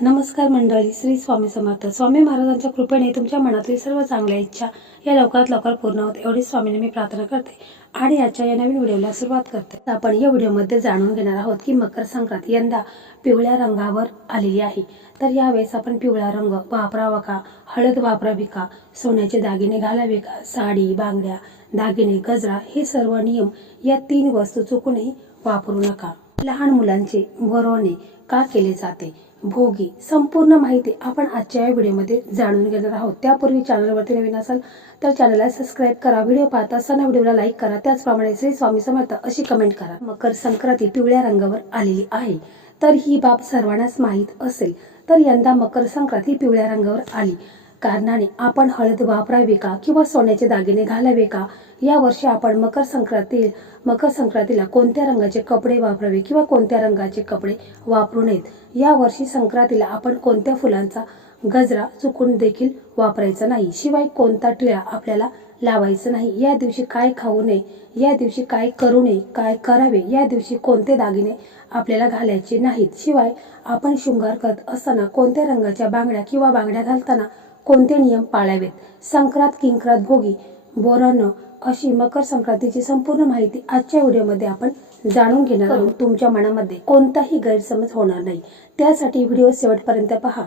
नमस्कार मंडळी श्री स्वामी समर्थ. स्वामी महाराजांच्या कृपेने तुमच्या मनातील सर्व चांगल्या इच्छा या लवकरात लवकर पूर्ण होत एवढी स्वामीने मी प्रार्थना करते आणि आजच्या या नवीन व्हिडिओला सुरुवात करते. आपण या व्हिडिओमध्ये जाणून घेणार आहोत की मकर संक्रांत यंदा पिवळ्या रंगावर आलेली आहे. तर यावेळेस आपण पिवळा रंग वापरावा का हळद वापरावी का सोन्याचे दागिने घालावे का साडी बांगड्या दागिने गजरा हे सर्व नियम या तीन वस्तू चुकूनही वापरू नका. लहान मुलांचे बरवणे का केले जाते? भोगी. संपूर्ण माहिती आपण आजच्या या व्हिडिओमध्ये जाणून घेणार आहोत. त्यापूर्वी चॅनलवरती नवीन असाल तर चॅनलला सबस्क्राईब करा. व्हिडिओ पाहत असताना व्हिडिओला लाईक करा. त्याचप्रमाणे श्री स्वामी समर्थ अशी कमेंट करा. मकर संक्रांती पिवळ्या रंगावर आलेली आहे. तर ही बाब सर्वांनाच माहीत असेल तर यंदा मकर संक्रांती पिवळ्या रंगावर आली. कारणाने आपण हळद वापरावे का? किंवा सोन्याचे दागिने घालावे का? या वर्षी आपण मकर संक्रांती मकर संक्रांतीला कोणत्या रंगाचे कपडे वापरावे किंवा कोणत्या रंगाचे कपडे वापरू नयेत? या वर्षी संक्रांतीला आपण कोणत्या फुलांचा गजरा चुकून देखील वापरायचा नाही? शिवाय कोणता टिळा आपल्याला लावायचं नाही? या दिवशी काय खाऊ नये? या दिवशी काय करू नये? काय करावे? या दिवशी कोणते दागिने आपल्याला घालायचे नाहीत? शिवाय आपण शृंगार करत असताना कोणत्या रंगाच्या बांगड्या किंवा बांगड्या घालताना कोणते नियम पाळावेत? संक्रांत किंक्रात भोगी बोरानं अशी मकर संक्रांतीची संपूर्ण माहिती आजच्या व्हिडिओमध्ये आपण जाणून घेणार आहोत. तुमच्या मनामध्ये कोणताही गैरसमज होणार नाही. त्यासाठी व्हिडिओ शेवटपर्यंत पहा.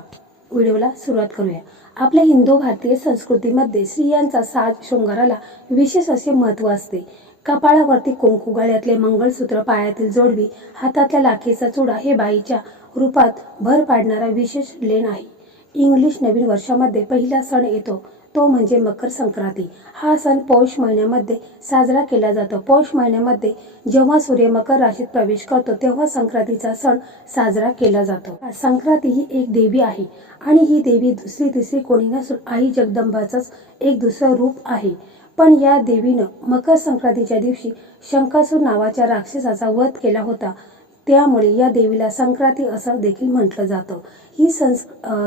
व्हिडिओला सुरुवात करूया. आपल्या हिंदू भारतीय संस्कृतीमध्ये स्त्रियांचा साज शृंगाराला विशेष असे महत्त्व असते. कपाळावरती कुंकू गळ्यातले मंगळसूत्र पायातील जोडवी हातातल्या लाखेचा चुडा हे बाईच्या रूपात भर पाडणारा विशेष लेण आहे. इंग्लिश नवीन वर्षामध्ये पहिला सण येतो. तो म्हणजे मकर संक्रांती. हा सण पौष महिन्यामध्ये साजरा केला जातो. पौष महिन्यामध्ये जेव्हा सूर्य मकर राशीत प्रवेश करतो तेव्हा संक्रांतीचा सण साजरा केला जातो. संक्रांती ही एक देवी आहे आणि ही देवी दुसरी तिसरी कोणी नसून आई जगदंबाचंच एक दुसरं रूप आहे. पण या देवीनं मकर संक्रांतीच्या दिवशी शंकासूर नावाच्या राक्षसाचा वध केला होता. त्यामुळे या देवीला संक्रांती असं देखील म्हटलं जातं. ही संस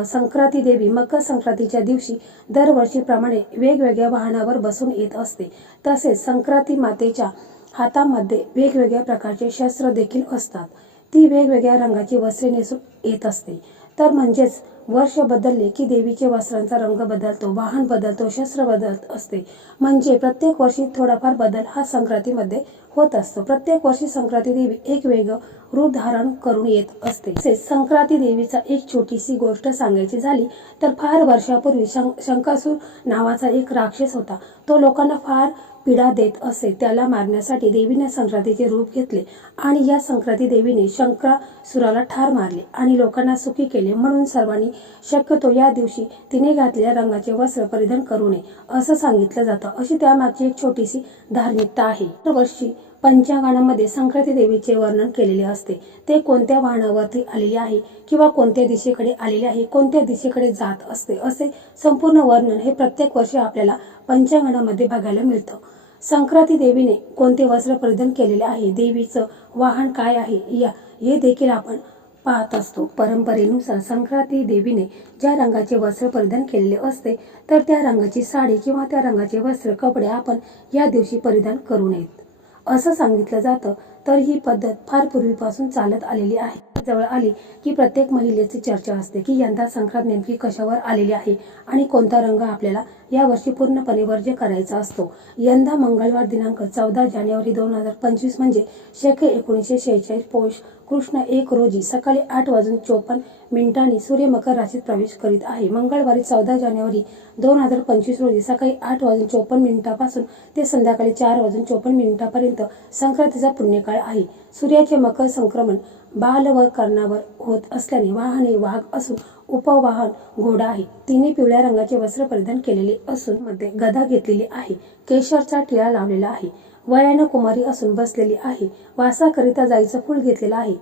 संक्रांती देवी मकर संक्रांतीच्या दिवशी दरवर्षीप्रमाणे वेगवेगळ्या वाहनावर बसून येत असते. तसेच संक्रांती मातेच्या हातामध्ये वेगवेगळ्या प्रकारचे शस्त्र देखील असतात. ती वेगवेगळ्या रंगाची वस्त्रे नेसून येत असते. तर म्हणजेच वर्ष बदलले की देवीचे वस्त्रांचा रंग बदलतो वाहन बदलतो शस्त्र बदलत असते. म्हणजे प्रत्येक वर्षी थोडाफार बदल हा संक्रांतीमध्ये होत असतो. प्रत्येक वर्षी संक्रांती देवी एक वेगळं रूप धारण करून येत असते. तसेच संक्रांती देवीचा एक छोटीशी गोष्ट सांगायची झाली तर फार वर्षापूर्वी शं शंकासूर नावाचा एक राक्षस होता. तो लोकांना फार पीडा देत असे त्याला मारण्यासाठी देवीने संक्रांतीचे रूप घेतले आणि या संक्रांती देवीने शंकरासुराला ठार मारले आणि लोकांना सुखी केले. म्हणून सर्वांनी शक्यतो या दिवशी तिने घातलेल्या रंगाचे वस्त्र परिधान करू नये असं सांगितलं जातं. अशी त्यामागची एक छोटीशी धार्मिकता आहे. दरवर्षी पंचांगाणामध्ये संक्रांती देवीचे वर्णन केलेले असते. ते कोणत्या वाहनावरती आलेले आहे किंवा कोणत्या दिशेकडे आलेले आहे कोणत्या दिशेकडे जात असते असे संपूर्ण वर्णन हे प्रत्येक वर्षी आपल्याला पंचांगणामध्ये बघायला मिळतं. संक्रांती देवीने कोणते वस्त्र परिधान केलेले आहे देवीचं वाहन काय आहे या हे देखील आपण पाहत असतो. परंपरेनुसार संक्रांती देवीने ज्या रंगाचे वस्त्र परिधान केलेले असते तर त्या रंगाची साडी किंवा त्या रंगाचे वस्त्र कपडे आपण या दिवशी परिधान करू नयेत. असं सांगितलं जातं तर ही पद्धत फार पूर्वीपासून चालत आलेली आहे. जवळ आली की प्रत्येक महिलेची चर्चा असते की यंदा संक्रांत नेमकी कशावर आलेली आहे आणि कोणता रंग आपल्याला यावर्षी पूर्णपणे वर्ज्य करायचा असतो. यंदा मंगळवार दिनांक चौदा जानेवारी दोन हजार पंचवीस म्हणजे शके एकोणीसशे शेहेचाळीस पौष कृष्ण एक रोजी सकाळी आठ वाजून चोपन्न मिनिटांनी सूर्य मकर राशीत प्रवेश करीत आहे. मंगळवारी चौदा जानेवारी दोन हजार पंचवीस रोजी सकाळी आठ वाजून चोपन्न मिनिटापासून ते संध्याकाळी चार वाजून चोपन्न मिनिटापर्यंत संक्रांतीचा पुण्यकाळ आहे. सूर्याचे मकर संक्रमण बाल व कर्णावर होत असल्याने वाहने वाघ असून उपवाहन घोडा आहे. तिने पिवळ्या रंगाचे वस्त्र परिधान केलेले असून मध्ये गदा घेतलेली आहे. केशरचा टिळा लावलेला आहे. वयानं कुमारी असून बसलेली आहे. वासाकरिता जाईचं फूल घेतलेलं आहे.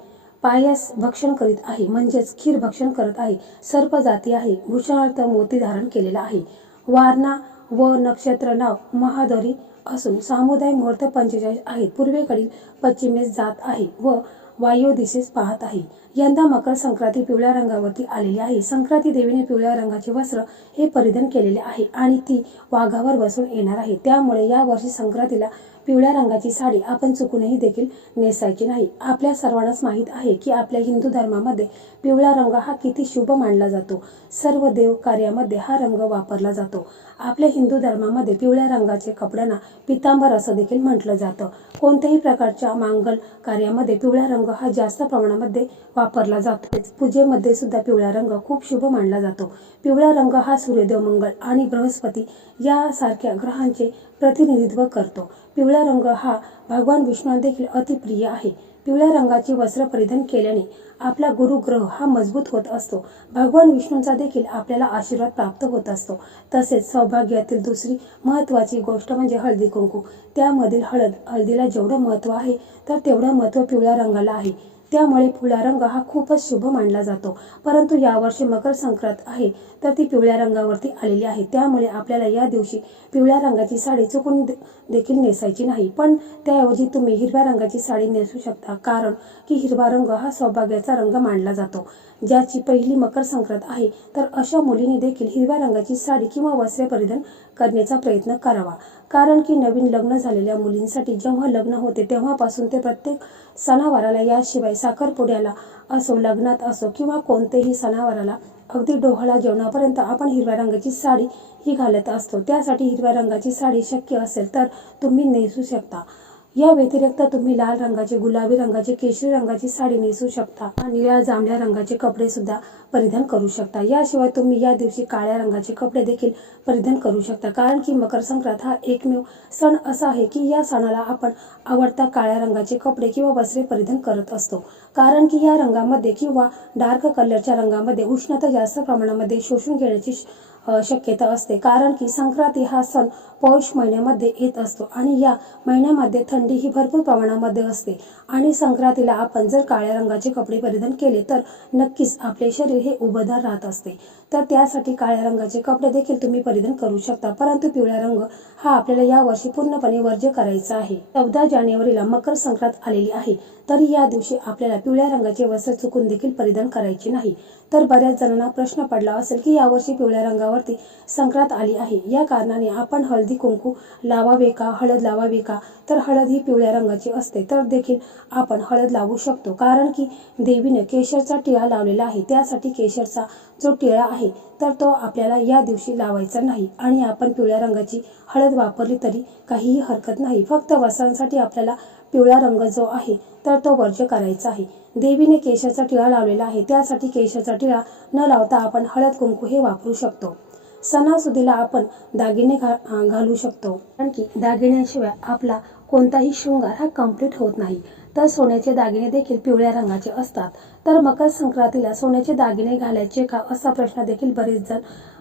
पायास भक्षण करीत आहे. म्हणजेच खीर भक्षण करत आहे. सर्प जाती आहे. भूषणार्थ मोती धारण केलेला आहे. वारणा व नक्षत्र नाव महादरी असून सामुदाय मुहूर्त पंचेचाळीस आहेत. पूर्वेकडील पश्चिमेस जात आहे व वायू दिशेस पाहत आहे. यंदा मकर संक्रांती पिवळ्या रंगावरती आलेली आहे. संक्रांती देवीने पिवळ्या रंगाचे वस्त्र हे परिधान केलेले आहे आणि ती वाघावर बसून येणार आहे. त्यामुळे या वर्षी संक्रांतीला पिवळ्या रंगाची साडी आपण चुकूनही देखील नेसायची नाही. आपल्या सर्वांनाच माहीत आहे की आपल्या हिंदू धर्मामध्ये पिवळा रंग हा किती शुभ मानला जातो. सर्व देव कार्यामध्ये हा रंग वापरला जातो. आपल्या हिंदू धर्मामध्ये पिवळ्या रंगाचे कपड्यांना पितांबर असं देखील म्हटलं जातं. कोणत्याही प्रकारच्या मांगल कार्यामध्ये पिवळा रंग हा जास्त प्रमाणामध्ये वापरला जातो. पूजेमध्ये सुद्धा पिवळा रंग खूप शुभ मानला जातो. पिवळा रंग हा सूर्यदेव मंगल आणि बृहस्पती यासारख्या ग्रहांचे प्रतिनिधित्व करतो. पिवळा रंग हा भगवान विष्णू देखील अतिप्रिय आहे. पिवळ्या रंगाची वस्त्र परिधान केल्याने आपला गुरुग्रह हा मजबूत होत असतो. भगवान विष्णूंचा देखील आपल्याला आशीर्वाद प्राप्त होत असतो. तसेच सौभाग्यातील दुसरी महत्त्वाची गोष्ट म्हणजे हळदी कुंकू. त्यामधील हळद हळदीला जेवढं महत्त्व आहे तर तेवढं महत्त्व पिवळ्या रंगाला आहे. त्यामुळे पिवळा रंग हा खूपच शुभ मानला जातो. परंतु यावर्षी मकर संक्रांत आहे तर ती पिवळ्या रंगावरती आलेली आहे. त्यामुळे आपल्याला या दिवशी पिवळ्या रंगाची साडी चुकून देखील नेसायची नाही. पण त्याऐवजी तुम्ही हिरव्या रंगाची साडी नेसू शकता कारण की हिरवा रंग हा सौभाग्याचा रंग मानला जातो. ज्याची पहिली मकर संक्रांत आहे तर अशा मुलीने देखील हिरव्या रंगाची साडी किंवा वस्त्रे परिधान करण्याचा प्रयत्न करावा. कारण की नवीन लग्न झालेल्या मुलींसाठी जेव्हा लग्न होते तेव्हापासून ते प्रत्येक सणावाराला याशिवाय साखरपुड्याला असो लग्नात असो किंवा कोणतेही सणावाराला अगदी डोहळा जेवणापर्यंत आपण हिरव्या रंगाची साडी ही घालत असतो. त्यासाठी हिरव्या रंगाची साडी शक्य असेल तर तुम्ही नेसू शकता. या व्यतिरिक्त तुम्ही लाल रंगाचे गुलाबी रंगाची केशरी रंगाची साडी नेसू शकता निळ्या जांभळ्या रंगाचे कपडे सुद्धा परिधान करू शकता. याशिवाय तुम्ही या दिवशी काळ्या रंगाचे कपडे देखील परिधान करू शकता. कारण की मकर संक्रांत हा एकमेव सण असा आहे की या सणाला आपण आवडता काळ्या रंगाचे कपडे किंवा वस्त्रे परिधान करत असतो. कारण की या रंगामध्ये किंवा डार्क कलरच्या रंगामध्ये उष्णता जास्त प्रमाणामध्ये शोषून घेण्याची श- शक्यता असते. कारण की संक्रांती हा सण पौष महिन्यामध्ये येत असतो आणि या महिन्यामध्ये थंडी ही भरपूर प्रमाणामध्ये असते. आणि संक्रांतीला आपण जर काळ्या रंगाचे कपडे परिधान केले तर नक्कीच आपले शरीर हे उभदार राहत असते. तर त्यासाठी काळ्या रंगाचे कपडे देखील तुम्ही परिधान करू शकता परंतु पिवळा रंग हा आपल्याला यावर्षी पूर्णपणे वर्ज्य करायचा आहे. चौदा जानेवारीला मकर संक्रांत आलेली आहे तरी या दिवशी आपल्याला पिवळ्या रंगाचे वस्त्र चुकून देखील परिधान करायचे नाही. तर बऱ्याच जणांना प्रश्न पडला असेल की यावर्षी पिवळ्या रंगावरती संक्रांत आली आहे. या कारणाने आपण हळदी कुंकू लावावे का? हळद लावावी का? तर हळद ही पिवळ्या रंगाची असते. तर देखील आपण हळद लावू शकतो. कारण की देवीने केशरचा टिळा लावलेला आहे. त्यासाठी केशरचा जो टिळा आहे तर तो आपल्याला या दिवशी लावायचा नाही. आणि आपण पिवळ्या रंगाची हळद वापरली तरी काहीही हरकत नाही. फक्त वसांसाठी आपल्याला पिवळा रंग जो आहे तर तो वर्ज्य करायचा आहे. देवीने केशरचा टिळा लावलेला आहे. त्यासाठी केशरचा टिळा न लावता आपण हळद कुंकू हे वापरू शकतो. सणासुदीला आपण दागिने घा घालू शकतो. कारण की दागिन्याशिवाय आपला कोणताही शृंगार हा कंप्लीट होत नाही. तर सोन्याचे दागिने देखील पिवळ्या रंगाचे असतात. तर मकर संक्रांतीला सोन्याचे दागिने घालायचे का असा प्रश्न देखील बरेच जण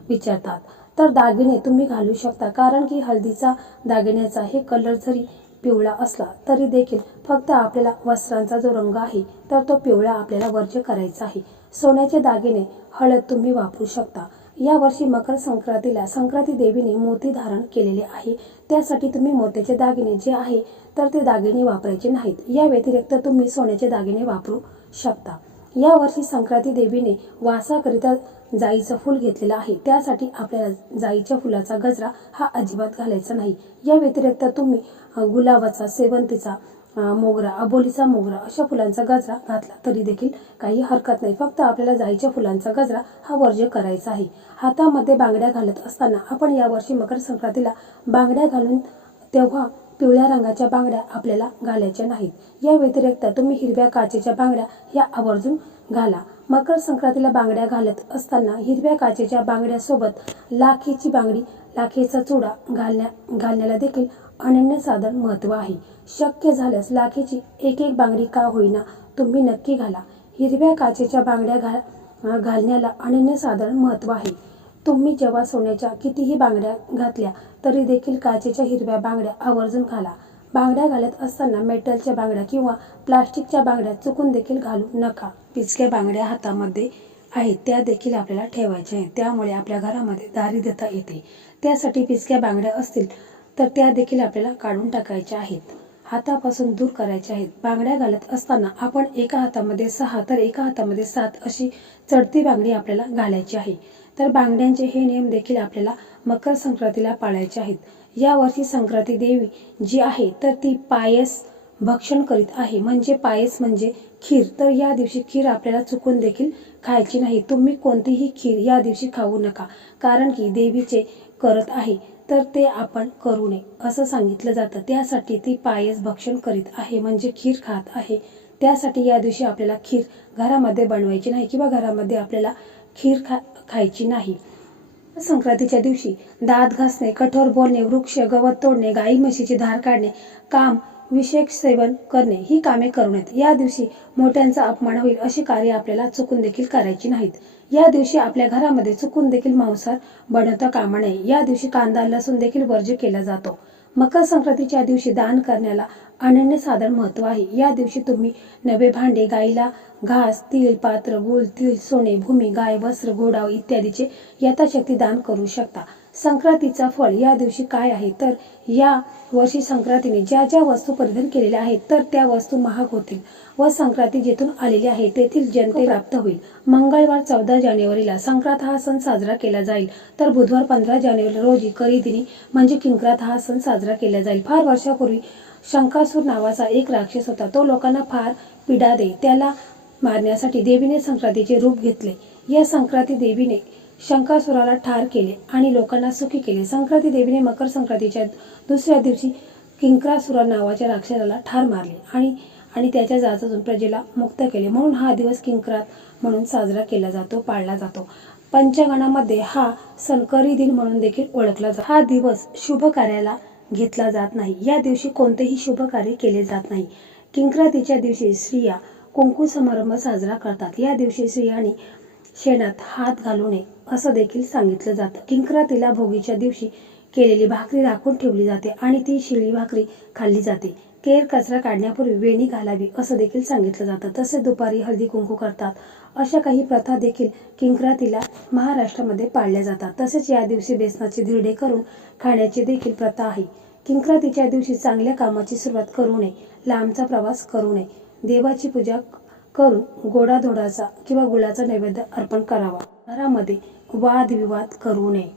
विचारतात. तर दागिने तुम्ही घालू शकता. कारण की हळदीचा दागिन्याचा हे कलर जरी पिवळा असला तरी देखील फक्त आपल्याला वस्त्रांचा जो रंग आहे तर तो पिवळा आपल्याला वर्ज्य करायचा आहे. सोन्याचे दागिने हळद तुम्ही वापरू शकता. या वर्षी मकर संक्रांतीला संक्रांती देवीने मोती धारण केलेले आहे. त्यासाठी तुम्ही मोत्याचे दागिने जे आहे तर ते दागिने वापरायचे नाहीत. या व्यतिरिक्त तुम्ही सोन्याचे दागिने वापरू शकता. या वर्षी संक्रांती देवीने वासाकरिता जाईचं फूल घेतलेलं आहे. त्यासाठी आपल्याला जाईच्या फुलाचा गजरा हा अजिबात घालायचा नाही. या व्यतिरिक्त तुम्ही गुलाबाचा सेवंतीचा मोगरा अबोलीचा मोगरा अशा फुलांचा गजरा घातला. तरी देखील काही हरकत नाही. फक्त आपल्याला जाईच्या फुलांचा गजरा हा वर्ज्य करायचा आहे. हातामध्ये बांगड्या घालत असताना आपण यावर्षी मकर संक्रांतीला बांगड्या घालून तेव्हा पिवळ्या रंगाच्या बांगड्या आपल्याला घालायच्या नाहीत. या व्यतिरिक्त तुम्ही हिरव्या काचेच्या बांगड्या या आवर्जून घाला. मकर संक्रांतीला बांगड्या घालत असताना हिरव्या काचेच्या बांगड्यासोबत लाखेची बांगडी लाखेचा चुडा घालण्या घालण्याला देखील अनन्यसाधारण महत्त्व आहे. शक्य झाल्यास लाखेची एक एक बांगडी का होईना तुम्ही नक्की घाला. हिरव्या काचेच्या बांगड्या घा घालण्याला अनन्यसाधारण महत्त्व आहे. तुम्ही जेव्हा सोन्याच्या कितीही बांगड्या घातल्या तरी देखील काचेच्या हिरव्या बांगड्या आवर्जून घाला. बांगड्या घालत असताना मेटलच्या बांगड्या किंवा प्लास्टिकच्या बांगड्या चुकून देखील घालू नका. पिचक्या बांगड्या हातामध्ये आहेत त्या देखील आपल्याला ठेवायच्या आहेत. त्यामुळे आपल्या घरामध्ये दारिद्रता येते. त्यासाठी पिचक्या बांगड्या असतील तर त्या देखील आपल्याला काढून टाकायच्या आहेत. हातापासून दूर करायच्या आहेत. बांगड्या घालत असताना आपण एका हातामध्ये सहा तर एका हातामध्ये सात अशी चढती बांगडी आपल्याला घालायची आहे. तर बांगड्यांचे हे नियम देखील आपल्याला मकर संक्रांतीला पाळायचे आहेत. यावर्षी संक्रांती देवी जी आहे तर ती पायस भक्षण करीत आहे. म्हणजे पायस म्हणजे खीर. तर या दिवशी खीर आपल्याला चुकून देखील खायची नाही. तुम्ही कोणतीही खीर या दिवशी खाऊ नका. कारण की देवीचे करत आहे. तर ते आपण करू नये असं सांगितलं जातं. त्यासाठी ती पायस भक्षण करीत आहे म्हणजे खीर खात आहे. त्यासाठी या दिवशी आपल्याला खीर घरामध्ये बनवायची नाही किंवा घरामध्ये आपल्याला खीर खा खायची नाही. संक्रांतीच्या दिवशी दात घासणे कठोर बोलणे वृक्ष गवत तोडणे गाई म्हशीची धार काढणे काम विशेष सेवन करणे ही कामे करू नयेत. या दिवशी मोठ्यांचा अपमान होईल अशी कार्य आपल्याला चुकून देखील करायची नाहीत. या दिवशी आपल्या घरामध्ये चुकून देखील मांसाहार बनवता कामा नये. या दिवशी कांदा लसूण देखील वर्ज्य केला जातो. मकर संक्रांतीच्या दिवशी दान करण्याला अनन्यसाधारण महत्त्व आहे. या दिवशी तुम्ही नवे भांडे गाईला घास तीळ पात्र गुळ तीळ सोने भूमी गाय वस्त्र घोडाव इत्यादीचे यथाशक्ती दान करू शकता. संक्रांतीचा फळ या दिवशी काय आहे? तर या वर्षी संक्रांतीने ज्या ज्या वस्तू परिधान केलेल्या आहेत तर त्या वस्तू महाग होतील व संक्रांती जेथून आलेली आहे तेथील जनते प्राप्त होईल. मंगळवार चौदा जानेवारीला संक्रांत हा सण साजरा केला जाईल. तर बुधवार पंधरा जानेवारी रोजी करीदिनी म्हणजे किंक्रात हा सण साजरा केला जाईल. फार वर्षापूर्वी शंकासूर नावाचा एक राक्षस होता. तो लोकांना फार पीडा दे त्याला मारण्यासाठी देवीने संक्रांतीचे रूप घेतले. या संक्रांती देवीने शंकासुराला ठार केले आणि लोकांना सुखी केले. संक्रांती देवीने मकर संक्रांतीच्या दुसऱ्या दिवशी किंक्रासुरा नावाच्या राक्षसाला ठार मारले आणि आणि त्याच्या जाचातून प्रजेला मुक्त केले. म्हणून हा दिवस किंक्रात म्हणून साजरा केला जातो पाळला जातो. पंचगणामध्ये हा सनकरी दिन म्हणून देखील ओळखला जातो. हा दिवस शुभ कार्याला घेतला जात नाही. या दिवशी कोणतेही शुभ कार्य केले जात नाही. किंक्रातीच्या दिवशी स्त्रिया कुंकू समारंभ साजरा करतात. या दिवशी स्त्रियांनी शेणात हात घालू नये असं देखील सांगितलं जातं. किंकरातीला भोगीच्या दिवशी केलेली भाकरी राखून ठेवली जाते आणि ती शिळी भाकरी खाल्ली जाते. केर कचरा काढण्यापूर्वी वेणी घालावी असं देखील सांगितलं जातं. तसेच दुपारी हळदी कुंकू करतात अशा काही प्रथा देखील किंकरातीला महाराष्ट्रामध्ये पाळल्या जातात. तसेच या दिवशी बेसनाचे धिरडे करून खाण्याची देखील प्रथा आहे. किंक्रातीच्या दिवशी चांगल्या कामाची सुरुवात करू नये लांबचा प्रवास करू नये. देवाची पूजा करून गोडाधोडाचा किंवा गुळाचा नैवेद्य अर्पण करावा. घरामध्ये वादविवाद करू नये.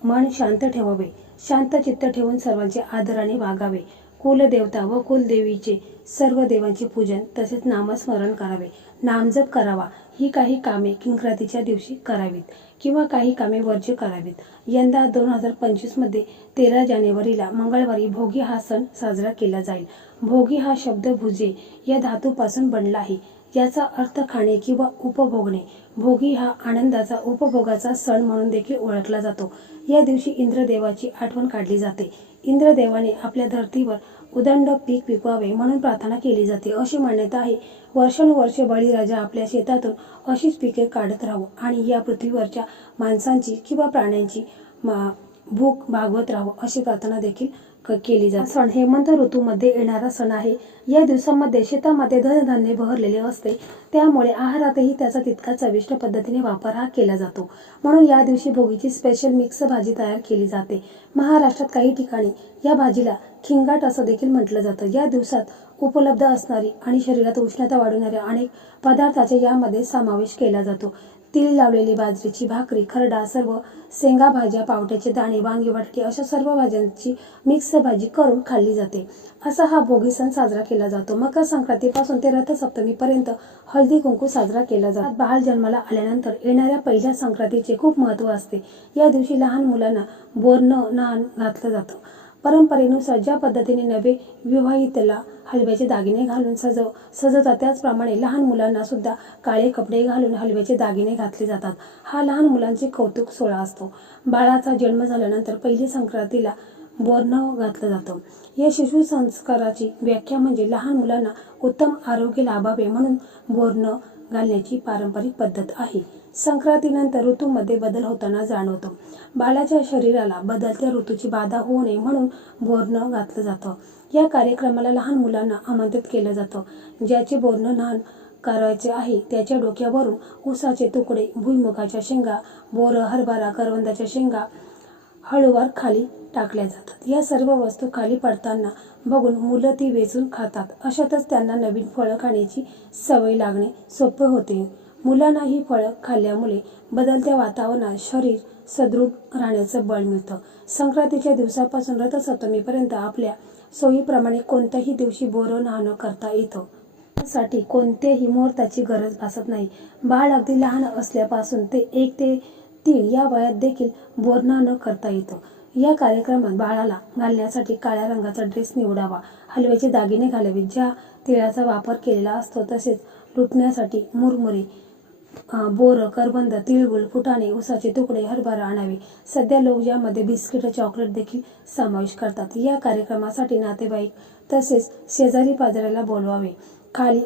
मन शांत ठेवावे. शांत चित्त ठेवून सर्वांचे आदराने वागावे. कुलदेवता व कुलदेवीचे सर्व देवांचे पूजन तसेच नामस्मरण करावे. नामजप करावा. ही काही कामे किंक्रातीच्या दिवशी करावीत किंवा काही कामे वर्ज्य करावीत. यंदा दोन हजार पंचवीसमध्ये तेरा जानेवारीला मंगळवारी भोगी हा सण साजरा केला जाईल. भोगी हा शब्द भुजे या धातूपासून बनला आहे. याचा अर्थ खाणे किंवा उपभोगणे. भोगी हा आनंदाचा उपभोगाचा सण म्हणून देखील ओळखला जातो. या दिवशी इंद्रदेवाची आठवण काढली जाते. इंद्रदेवाने आपल्या धर्तीवर उदंड पीक पिकवावे म्हणून प्रार्थना केली जाते. अशी मान्यता आहे. वर्षानुवर्षे बळीराजा आपल्या शेतातून अशीच पिके काढत राहू आणि या पृथ्वीवरच्या माणसांची किंवा प्राण्यांची मा भूक भागवत राहावं अशी प्रार्थना देखील केली जाते. सण हेमंत ऋतूमध्ये येणारा सण आहे. या दिवसामध्ये शेतामध्ये धनधान्य बहरलेले असते. त्यामुळे आहारातही त्याचा तितका चविष्ट पद्धतीने वापर हा केला जातो. म्हणून या दिवशी भोगीची स्पेशल मिक्स भाजी तयार केली जाते. महाराष्ट्रात काही ठिकाणी या भाजीला खिंगाट असं देखील म्हटलं जातं. या दिवसात उपलब्ध असणारी आणि शरीरात उष्णता वाढवणाऱ्या अनेक पदार्थाचा यामध्ये समावेश केला जातो. तीळ लावलेली बाजरीची भाकरी खरडा सर्व शेंगा भाज्या पावट्याचे दाणे वांगी बटाटे अशा सर्व भाज्यांची मिक्स भाजी करून खाल्ली जाते. असा हा भोगी सण साजरा केला जातो. मकर संक्रांतीपासून ते रथसप्तमीपर्यंत हळदी कुंकू साजरा केला जातो. बाळ जन्माला आल्यानंतर येणाऱ्या पहिल्या संक्रांतीचे खूप महत्त्व असते. या दिवशी लहान मुलांना बोरणं नान घातलं जातं. परंपरेनुसार ज्या पद्धतीने नवे विवाहितला हलव्याचे दागिने घालून सजव सजवतात त्याचप्रमाणे लहान मुलांना सुद्धा काळे कपडे घालून हलव्याचे दागिने घातले जातात. हा लहान मुलांचे कौतुक सोहळा असतो. बाळाचा जन्म झाल्यानंतर पहिली संक्रांतीला बोरनं घातलं जातं. या शिशु संस्काराची व्याख्या म्हणजे लहान मुलांना उत्तम आरोग्य लाभावे म्हणून बोरनं घालण्याची पारंपरिक पद्धत आहे. संक्रांतीनंतर ऋतूमध्ये बदल होताना जाणवतो. बाळाच्या शरीराला बदलत्या ऋतूची बाधा होऊ नये म्हणून बोरणं घातलं जातं. या कार्यक्रमाला लहान मुलांना आमंत्रित केलं जातं. ज्याचे बोरणं लहान करायचे आहे त्याच्या डोक्यावरून ऊसाचे तुकडे भुईमुगाच्या शेंगा बोरं हरभरा करवंदाच्या शेंगा हळूवार खाली टाकल्या जातात. या सर्व वस्तू खाली पडताना बघून मुलं ती वेचून खातात. अशातच त्यांना नवीन फळं खाण्याची सवय लागणे सोपे होते. मुलांना ही फळं खाल्ल्यामुळे बदलत्या वातावरणात शरीर सदृढ राहण्याचं बळ मिळतं. संक्रांतीच्या दिवसापासून रथसप्तमीपर्यंत आपल्या सोयीप्रमाणे कोणत्याही दिवशी बोरं न्हाणं करता येतं. साठी कोणत्याही मुहूर्ताची गरज भासत नाही. बाळ अगदी लहान असल्यापासून ते एक ते तीन या वयात देखील बोरनानं करता येतं. या कार्यक्रमात बाळाला घालण्यासाठी काळ्या रंगाचा ड्रेस निवडावा हलव्याचे दागिने घालावे ज्या तिळाचा वापर केलेला असतो तसेच लुटण्यासाठी मुरमुरे बोरं करबंद तिळगुळ फुटाणे उसाचे तुकडे हरभरा आणावे. सध्या लोक यामध्ये बिस्किट चॉकलेट देखील समावेश करतात. या कार्यक्रमासाठी नातेवाईक तसेच शेजारी पाजाऱ्याला बोलवावे. खाली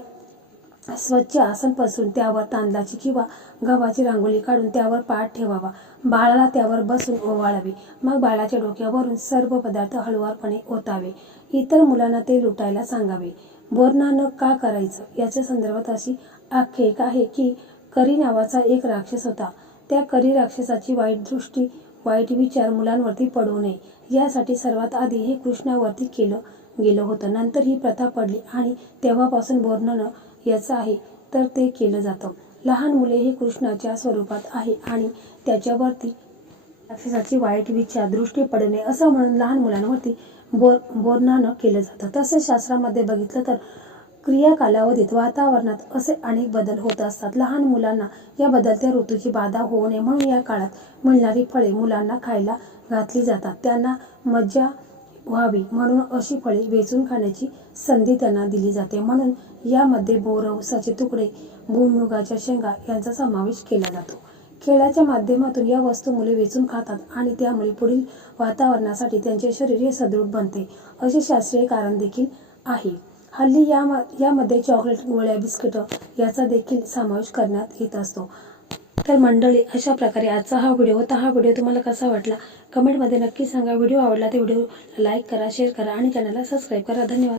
स्वच्छ आसन पसरून त्यावर तांदळाची किंवा गव्हाची रांगोळी काढून त्यावर पाठ ठेवावा. बाळाला त्यावर बसून ओवाळावे. मग बाळाच्या डोक्यावरून सर्व पदार्थ हळुवारपणे ओतावे. इतर मुलांना ते लुटायला सांगावे. बोरनानं का करायचं? याच्या संदर्भात अशी आख्यायिका आहे की करी नावाचा एक राक्षस होता. त्या करी राक्षसाची वाईट दृष्टी वाईट विचार मुलांवरती पडू नये. यासाठी सर्वात आधी हे कृष्णावरती केलं गेलं होतं. नंतर ही प्रथा पडली आणि तेव्हापासून बोरनानं याचं आहे. तर ते केलं जातं. लहान मुले हे कृष्णाच्या स्वरूपात आहे आणि त्याच्यावरती राक्षसाची वाईट विचार दृष्टी पडू नये असं म्हणून लहान मुलांवरती बोर बोरणानं केलं जातं. तसेच शास्त्रामध्ये बघितलं तर क्रिया कालावधीत वातावरणात असे अनेक बदल होत असतात. लहान मुलांना या बदलत्या ऋतूची बाधा होऊ नये म्हणून या काळात मिळणारी फळे मुलांना खायला घातली जातात. त्यांना मज्जा व्हावी म्हणून अशी फळे वेचून खाण्याची संधी त्यांना दिली जाते. म्हणून यामध्ये बोरव उसाचे तुकडे भुईमुगाच्या शेंगा यांचा समावेश केला जातो. खेळाच्या माध्यमातून या वस्तू मुले वेचून खातात आणि त्यामुळे पुढील वातावरणासाठी त्यांचे शरीर हे सदृढ बनते असे शास्त्रीय कारण देखील आहे. हल्ली या यामध्ये चॉकलेट गोळ्या बिस्किटं याचा देखील समावेश करण्यात येत असतो. तर मंडळी अशा प्रकारे आजचा हा व्हिडिओ होता. हा व्हिडिओ तुम्हाला कसा वाटला? कमेंटमध्ये नक्की सांगा. व्हिडिओ आवडला तर व्हिडिओ लाईक करा शेअर करा आणि चॅनलला सबस्क्राईब करा. धन्यवाद.